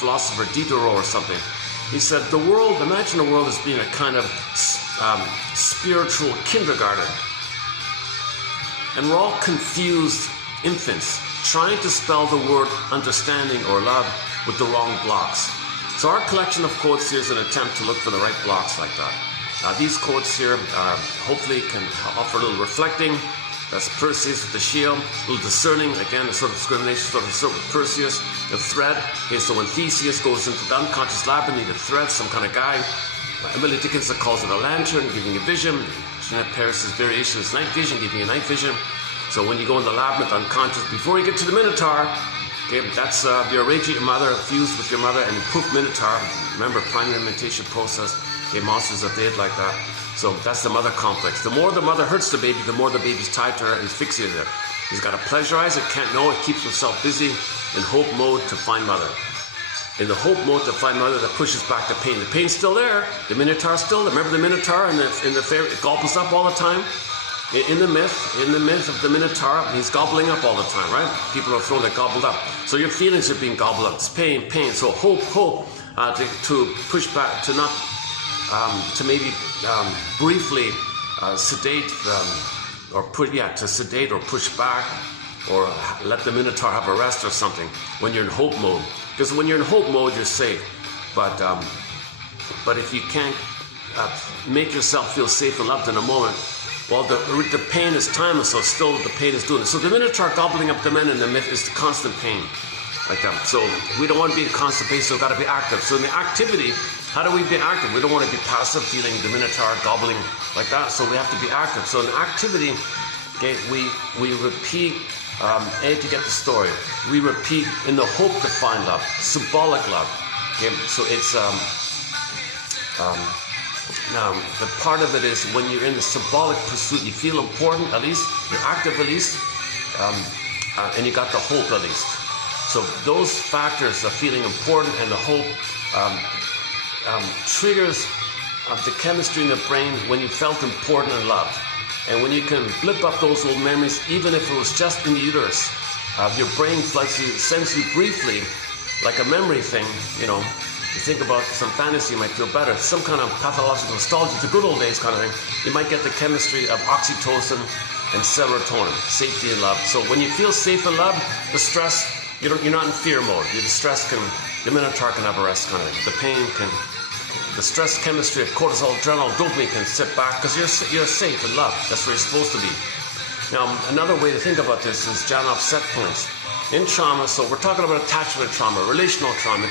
philosopher Diderot or something. He said, the world, imagine the world as being a kind of spiritual kindergarten. And we're all confused infants trying to spell the word understanding or love with the wrong blocks. So our collection of quotes here is an attempt to look for the right blocks like that. These quotes here hopefully can offer a little reflecting. That's Perseus with the shield, a little discerning, again, a sort of discrimination, sort of Perseus, the thread. Okay, so when Theseus goes into the unconscious labyrinth, he thread, some kind of guy. Emily Dickinson calls it a lantern, giving you vision. Jeanette Paris' variation is night vision, giving you night vision. So when you go in the labyrinth unconscious, before you get to the Minotaur, okay, that's your radiant mother fused with your mother, and poof, Minotaur. Remember, primary imitation process. Okay, monsters of dead like that. So that's the mother complex. The more the mother hurts the baby, the more the baby's tied to her and fixated there. He's got to pleasurize it, can't know it, keeps himself busy in hope mode to find mother. In the hope mode to find mother, that pushes back the pain. The pain's still there. The Minotaur's still there. Remember the Minotaur in the fairy, it gobbles up all the time? In the myth of the Minotaur, he's gobbling up all the time, right? People are thrown that gobbled up. So your feelings are being gobbled up. It's pain, pain. So hope, to push back, to not, to maybe briefly sedate, to sedate or push back, or let the Minotaur have a rest or something when you're in hope mode. Because when you're in hope mode, you're safe. But if you can't make yourself feel safe and loved in a moment, well, the pain is timeless, so still the pain is doing it. So the Minotaur gobbling up the men in the myth is the constant pain. Like that. So we don't want to be in constant pain, so we've got to be active. So in the activity, how do we be active? We don't want to be passive, feeling the Minotaur gobbling like that, so we have to be active. So in the activity, okay, we repeat, to get the story. We repeat in the hope to find love, symbolic love. Okay, so it's, now, the part of it is when you're in the symbolic pursuit, you feel important at least, you're active at least, and you got the hope at least. So those factors of feeling important and the hope triggers the chemistry in the brain when you felt important and loved. And when you can blip up those old memories, even if it was just in the uterus, your brain sends you briefly, like a memory thing, you know. You think about some fantasy, you might feel better. Some kind of pathological nostalgia, the good old days kind of thing. You might get the chemistry of oxytocin and serotonin, safety and love. So when you feel safe and loved, the stress, you're not in fear mode. The stress the Minotaur can have a rest kind of thing. The pain can, the stress chemistry of cortisol, adrenaline, dopamine can sit back because you're safe and loved. That's where you're supposed to be. Now, another way to think about this is Janoff set points. In trauma, so we're talking about attachment trauma, relational trauma.